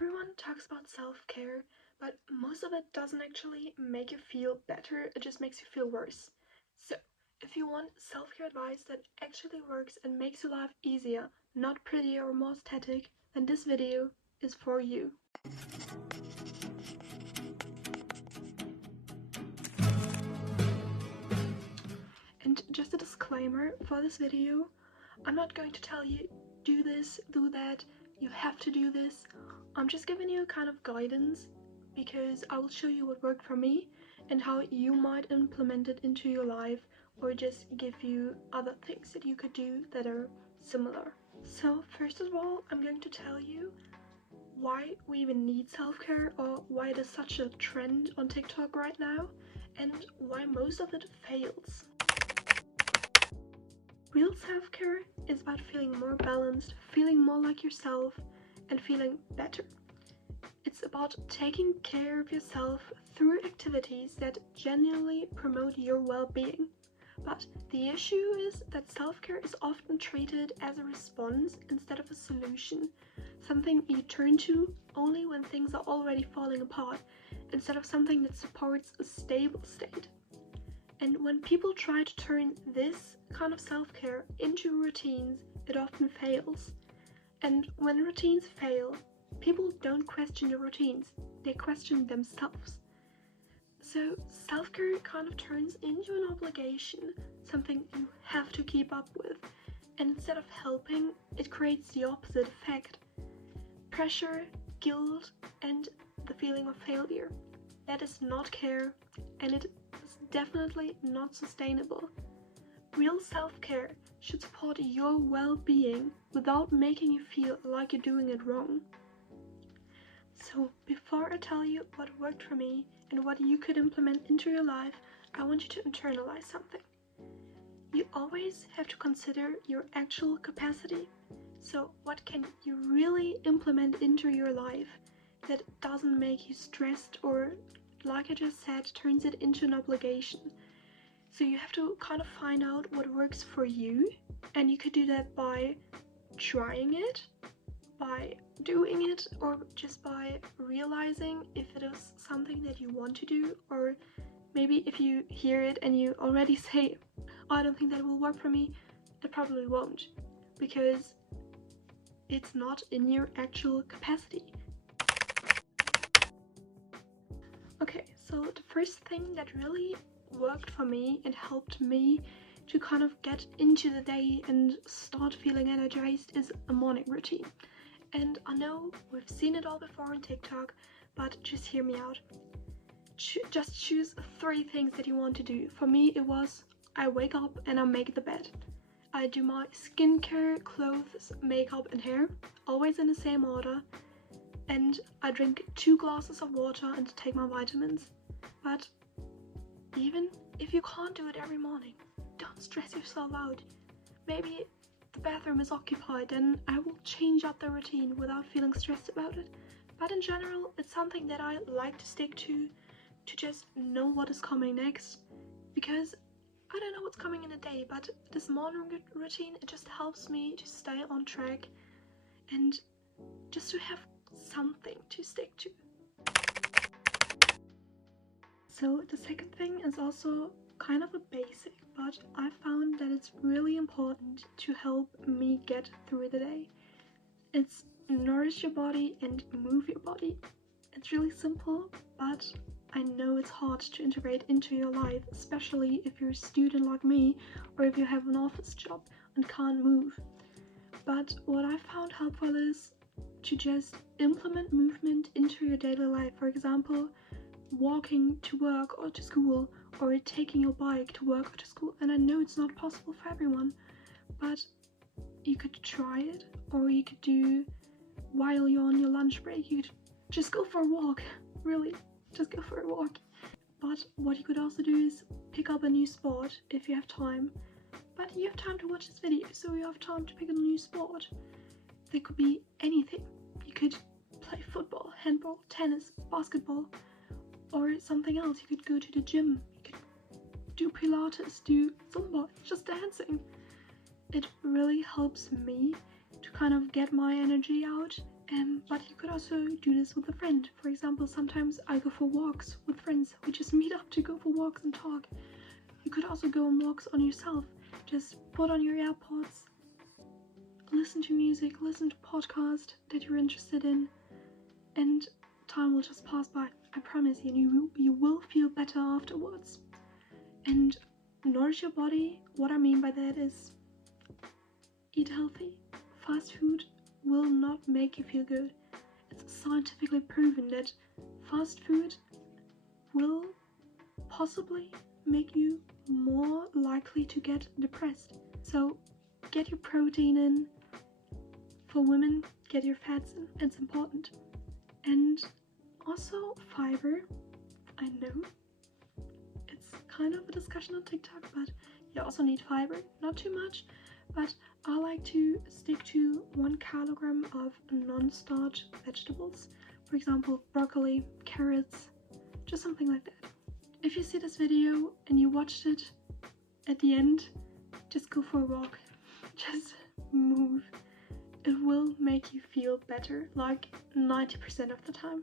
Everyone talks about self-care, but most of it doesn't actually make you feel better, it just makes you feel worse. So, if you want self-care advice that actually works and makes your life easier, not prettier or more aesthetic, then this video is for you. And just a disclaimer for this video, I'm not going to tell you do this, do that, you have to do this. I'm just giving you a kind of guidance because I will show you what worked for me and how you might implement it into your life, or just give you other things that you could do that are similar. So first of all, I'm going to tell you why we even need self-care, or why it is such a trend on TikTok right now, and why most of it fails. Real self-care is about feeling more balanced, feeling more like yourself, and feeling better. It's about taking care of yourself through activities that genuinely promote your well-being. But the issue is that self-care is often treated as a response instead of a solution, something you turn to only when things are already falling apart, instead of something that supports a stable state. And when people try to turn this kind of self-care into routines, it often fails. And when routines fail, people don't question the routines, they question themselves. So self-care kind of turns into an obligation, something you have to keep up with. And instead of helping, it creates the opposite effect. Pressure, guilt, and the feeling of failure. That is not care, and it is definitely not sustainable. Real self-care should support your well-being without making you feel like you're doing it wrong. So before I tell you what worked for me and what you could implement into your life, I want you to internalize something. You always have to consider your actual capacity. So what can you really implement into your life that doesn't make you stressed, or, like I just said, turns it into an obligation? So you have to kind of find out what works for you, and you could do that by trying it, by doing it, or just by realizing if it is something that you want to do. Or maybe if you hear it and you already say, oh, I don't think that will work for me, it probably won't, because it's not in your actual capacity. Okay, so the first thing that really worked for me and helped me to kind of get into the day and start feeling energized is a morning routine. And I know we've seen it all before on TikTok, but just hear me out. Just choose 3 things that you want to do. For me, it was I wake up and I make the bed. I do my skincare, clothes, makeup and hair, always in the same order. And I drink 2 glasses of water and take my vitamins. But even if you can't do it every morning, don't stress yourself out. Maybe the bathroom is occupied, then I will change up the routine without feeling stressed about it. But in general, it's something that I like to stick to just know what is coming next. Because I don't know what's coming in a day, but this morning routine, it just helps me to stay on track and just to have something to stick to. So the second thing is also kind of a basic, but I found that it's really important to help me get through the day. It's nourish your body and move your body. It's really simple, but I know it's hard to integrate into your life, especially if you're a student like me, or if you have an office job and can't move. But what I found helpful is to just implement movement into your daily life. For example, walking to work or to school, or taking your bike to work or to school. And I know it's not possible for everyone, but you could try it, or you could do while you're on your lunch break. You could just go for a walk, really, just go for a walk. But what you could also do is pick up a new sport if you have time. But you have time to watch this video, so you have time to pick a new sport. There could be anything. You could play football, handball, tennis, basketball, or something else. You could go to the gym, you could do Pilates, do Zumba, just dancing. It really helps me to kind of get my energy out But you could also do this with a friend. For example, sometimes I go for walks with friends. We just meet up to go for walks and talk. You could also go on walks on yourself. Just put on your AirPods, listen to music, listen to podcasts that you're interested in, and time will just pass by. I promise you, you will feel better afterwards. And nourish your body. What I mean by that is eat healthy. Fast food will not make you feel good. It's scientifically proven that fast food will possibly make you more likely to get depressed. So get your protein in. For women, get your fats in. It's important. And also fiber. I know it's kind of a discussion on TikTok, but you also need fiber. Not too much, but I like to stick to 1 kilogram of non-starch vegetables. For example, broccoli, carrots, just something like that. If you see this video and you watched it at the end, just go for a walk. Just move. It will make you feel better, like 90% of the time.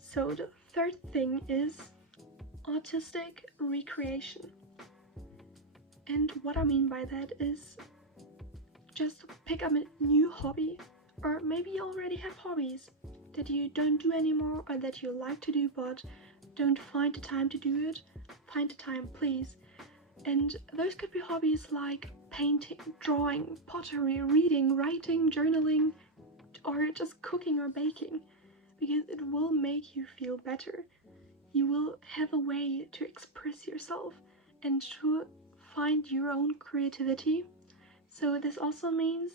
So the third thing is artistic recreation. And what I mean by that is just pick up a new hobby, or maybe you already have hobbies that you don't do anymore or that you like to do but don't find the time to do it. Find the time, please. And those could be hobbies like painting, drawing, pottery, reading, writing, journaling, or just cooking or baking, because it will make you feel better. You will have a way to express yourself and to find your own creativity. So this also means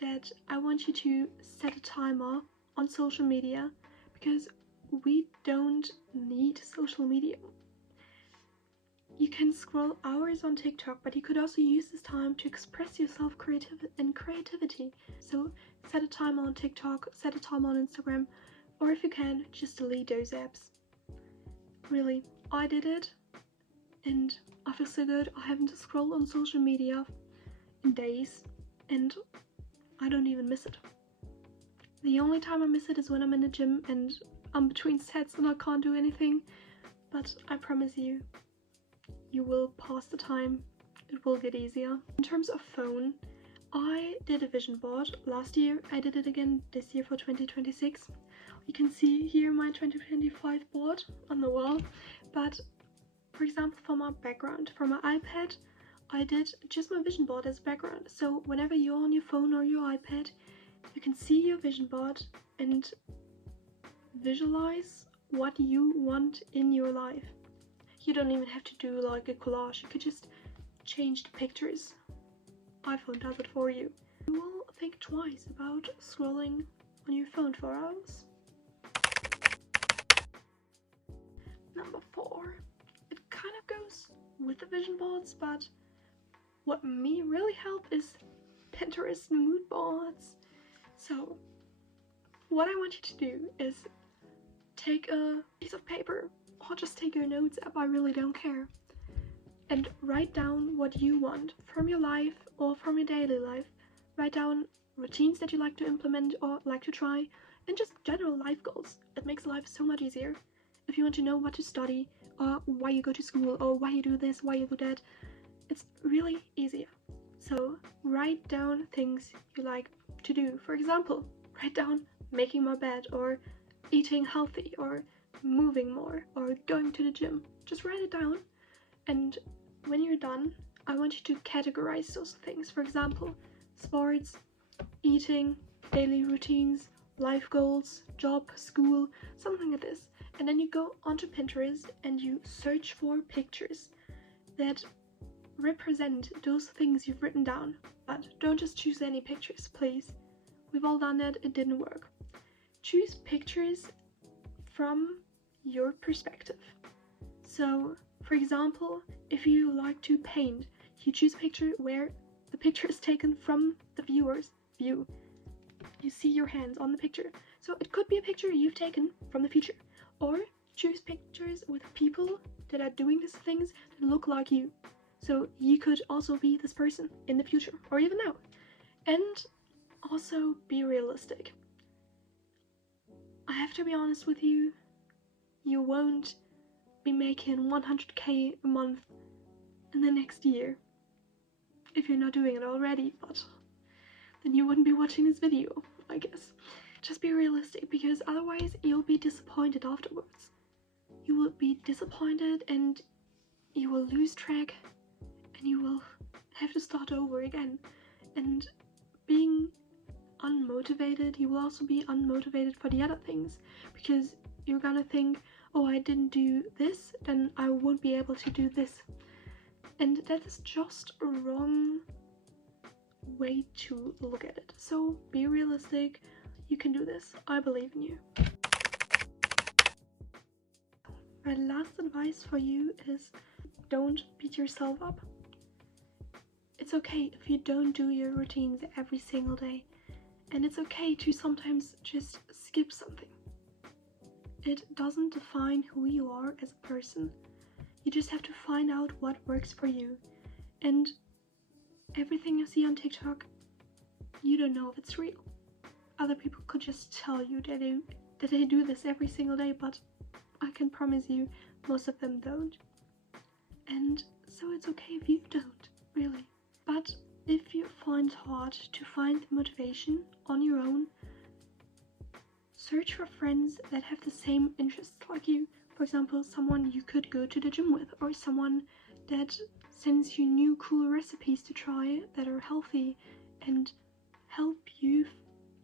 that I want you to set a timer on social media, because we don't need social media. You can scroll hours on TikTok, but you could also use this time to express yourself in creativity. So set a timer on TikTok, set a timer on Instagram, or if you can, just delete those apps. Really, I did it, and I feel so good. I haven't scrolled on social media in days, and I don't even miss it. The only time I miss it is when I'm in the gym and I'm between sets and I can't do anything, but I promise you, you will pass the time. It will get easier. In terms of phone, I did a vision board last year. I did it again this year for 2026. You can see here my 2025 board on the wall, but for example, for my background, for my iPad, I did just my vision board as background. So whenever you're on your phone or your iPad, you can see your vision board and visualize what you want in your life. You don't even have to do like a collage. You could just change the pictures. iPhone does it for you. You will think twice about scrolling on your phone for hours. Number 4. It kind of goes with the vision boards, but what me really help is Pinterest mood boards. So what I want you to do is take a piece of paper, or just take your notes app, I really don't care, and write down what you want from your life or from your daily life. Write down routines that you like to implement or like to try, and just general life goals. It makes life so much easier. If you want to know what to study, or why you go to school, or why you do this, why you do that, it's really easier. So write down things you like to do. For example, write down making my bed, or eating healthy, or moving more, or going to the gym. Just write it down, and when you're done, I want you to categorize those things. For example, sports, eating, daily routines, life goals, job, school, something like this. And then you go onto Pinterest and you search for pictures that represent those things you've written down. But don't just choose any pictures, please. We've all done that, it didn't work. Choose pictures from your perspective. So, for example, if you like to paint, you choose a picture where the picture is taken from the viewer's view. You see your hands on the picture. So it could be a picture you've taken from the future. Or choose pictures with people that are doing these things that look like you. So you could also be this person in the future, or even now. And Also, be realistic. I have to be honest with you, you won't be making 100k a month in the next year if you're not doing it already, but then you wouldn't be watching this video, I guess. Just be realistic, because otherwise you'll be disappointed afterwards. You will be disappointed and you will lose track and you will have to start over again. And being unmotivated, you will also be unmotivated for the other things, because you're gonna think, oh, I didn't do this, then I won't be able to do this. And that is just a wrong way to look at it. So be realistic, you can do this, I believe in you. My last advice for you is, don't beat yourself up. It's okay if you don't do your routines every single day, and it's okay to sometimes just skip something. It doesn't define who you are as a person. You just have to find out what works for you. And everything you see on TikTok, you don't know if it's real. Other people could just tell you that they do this every single day, but I can promise you most of them don't. And so it's okay if you don't, really. But if you find it hard to find the motivation on your own, search for friends that have the same interests like you. For example, someone you could go to the gym with, or someone that sends you new cool recipes to try that are healthy and help you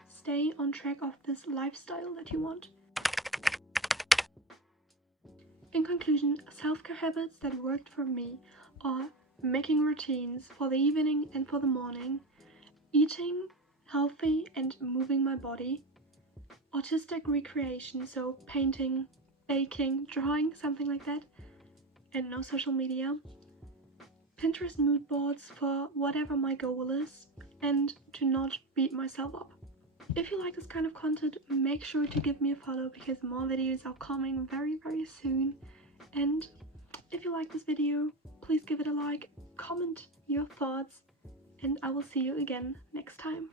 stay on track of this lifestyle that you want. In conclusion, self-care habits that worked for me are making routines for the evening and for the morning, eating healthy and moving my body, artistic recreation, so painting, baking, drawing, something like that, and no social media, Pinterest mood boards for whatever my goal is, and to not beat myself up. If you like this kind of content, make sure to give me a follow, because more videos are coming very, very soon. And if you like this video, please give it a like, comment your thoughts, and I will see you again next time.